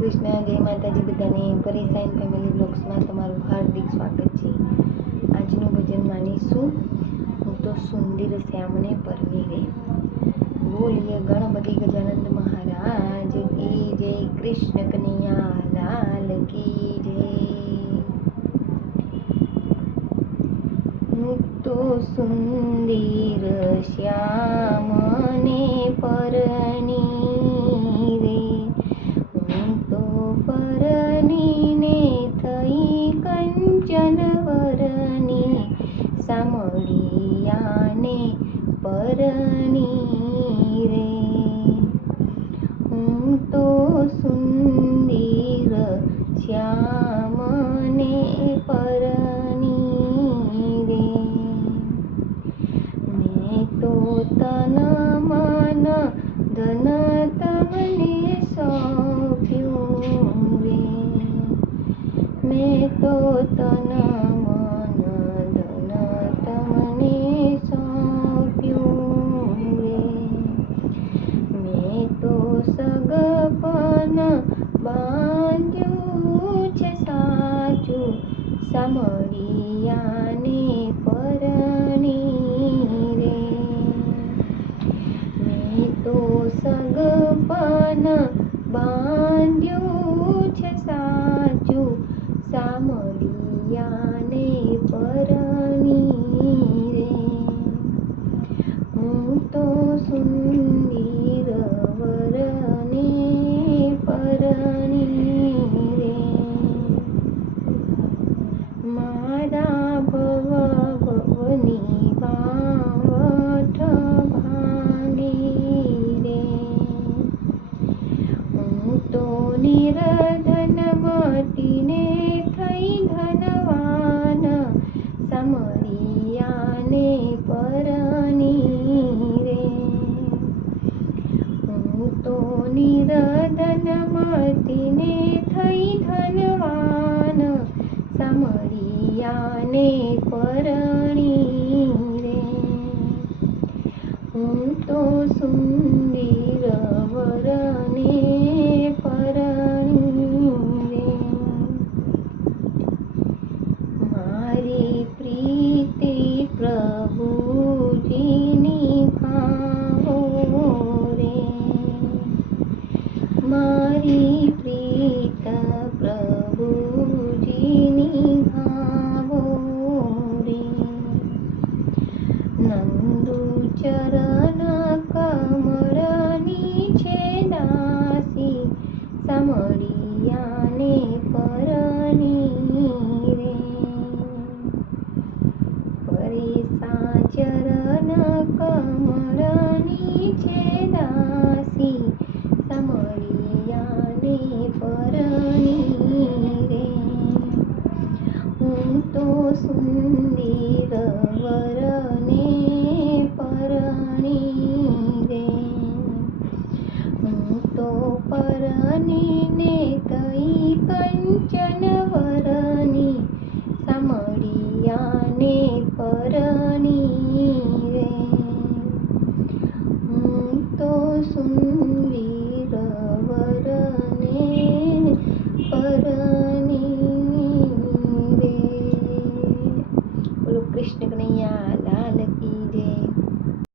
કૃષ્ણ, જય માતાજી બધાને. પરેશાન ફેમિલી બ્લોગ્સમાં તમારું હાર્દિક સ્વાગત છે. આજનું ભજન માનીશું હું તો સુંદર શ્યામને પરણી રે. બોલીએ ગણપતિ ગજાનંદ મહારાજ કી જય, કૃષ્ણ કનૈયા લાલ કી જય. હું તો સુંદર શ્યામને પરણી રે. પરણીને થઈ કંચન વરની, સામળિયાને પરણી રે. હું તો સુંદર શ્યામને પરણી રે. મેં તો તન મન ધન તમને સોંપ્યું રે. મેં તો તન મન ધન તમને સોંપ્યું રે. મેં તો સગપન બાંધ્યું છે સાચું, સામળિયાને પરણી રે. મેં તો સગપન બાંધ્યું છે સાચું, સામળિયાને પરણી રે. હું તો સુંદર વરને પરણી રે. મારા ભવની વાવઠ ભાંગી રે. હું તો નિર્ધન મટીને થઈ ધનવાન, સામળિયાને પરણી રે. હું તો નિર્ધન મટીને થઈ ધનવાન, સામળિયાને પરણી રે. હું તો સુંદર વરને પરણી રે. મારી પ્રીતિ પ્રભુજીની ભાવો રે. મારી પ્રીત પ્રભુજીની ભાવો રે. નંદુ ચરણ કમળની છે દાસી, સામળિયાને પરણી રે. પરેશા ચરણ કમળની છે દાસી, સામળિયાને પરણી રે. હું તો સુંદર વરને પરણી રે. હું તો પરણીને ગઈ કંચન વરની, સામળિયાને પરણી રે. હું તો સુંદર